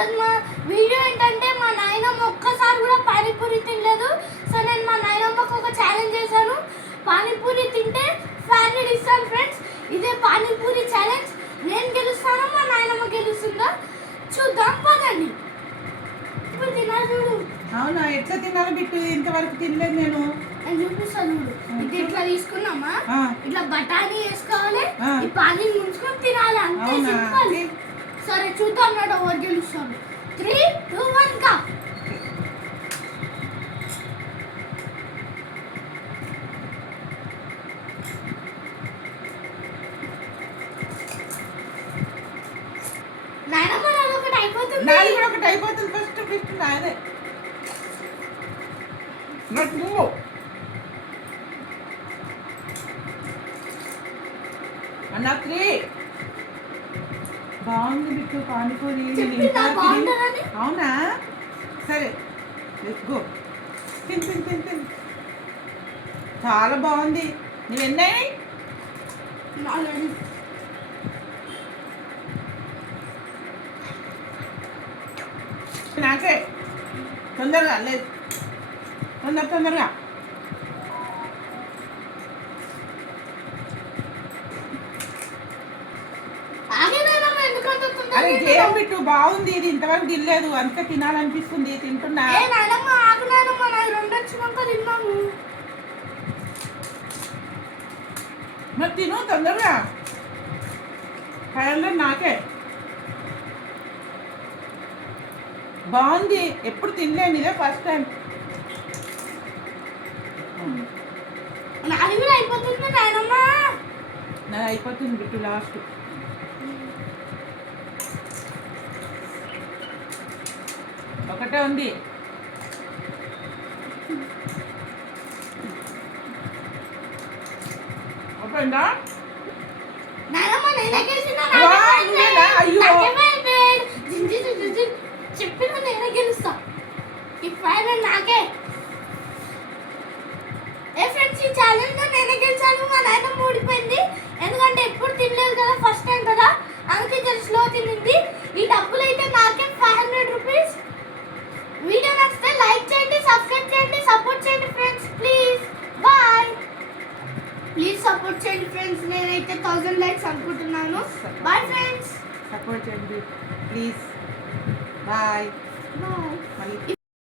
ఈరోజు మా వీడియో ఏంటంటే మా నాయనమ్మ ఒక్కసారి కూడా పానీపూరి తినలేదు. సో నేను మా నాయనమ్మకు ఒక ఛాలెంజ్ చేశాను. పానీపూరి తింటే ఫ్యాన్ ఇస్తాను ఫ్రెండ్స్. ఇదే పానీపూరి ఛాలెంజ్. నేను గెలుస్తాను, మా నాయనమ్మ గెలుస్తుందో చూద్దాం పదండి. ఇప్పుడు తినాలి చూడు. అవునా, ఎట్లా తినాలి బిట్టు? ఇంతవరకు తినలేదు నేను. చూపిస్తాను చూడు. ఇది ఇట్లా తీసుకున్నామా, ఇట్లా బఠానీ వేసుకోవాలి, ఈ పానీ ముంచుకొని తినాలి, అంతే సింపుల్. సరే చూద్దాం నాడు ఎవరు గెలుస్తాను. 3, 2, 1 కా. నాయనమ్మ నాది ఒకటి అయిపోతుంది. నాది కూడా ఒకటి అయిపోతుంది. ఫస్ట్ ఫిఫ్త్ నాదే. నువ్వు అన్నా 3. బాగుంది బిట్టు పానీపూరి. అవునా, సరే లెట్స్ గో. తిన్ తిన్ తిన్ తిన్. చాలా బాగుంది. నువ్వు ఎన్నయ్యాయి? నాకే తొందరగా లేదు, తొందరగా. అరే గేమ్ బిట్టు బాగుంది. ఇది ఇంతవరకు తినలేదు, అంతే తినాలనిపిస్తుంది. తింటున్నా. మరి తిను తొందరగా. 500 నాకే. బాగుంది, ఎప్పుడు తినలేను, ఇదే ఫస్ట్ టైం. నాది అయిపోతుంది బిట్టు లాస్ట్. ఒకటే ఉంది. అయిపోయిందా? అయ్యో చెప్పిన నేనే గెలుస్తా. ఈ ఫైనల్ నాకే. ఏ ఫ్రెండ్స్, ఈ ఛాలెంజ్ లో నేనే గెలిచాను. మా నాయనమ్మ ఓడిపోయింది. ఎందుకంటే ఎప్పుడు తినలేదు కదా, ఫస్ట్ టైం కదా, అందుకే కొంచెం స్లో తినింది. ఈ డబ్బులు అయితే నాకే 500 రూపీస్. వీడియో నచ్చితే లైక్ చేయండి, సబ్స్క్రైబ్ చేయండి, సపోర్ట్ చేయండి friends. Please bye. Please support చేయండి ఫ్రెండ్స్. నేనైతే 1000 లైక్స్ అనుకుంటున్నాను. Bye friends. సపోర్ట్ చేయండి ప్లీజ్. బాయ్.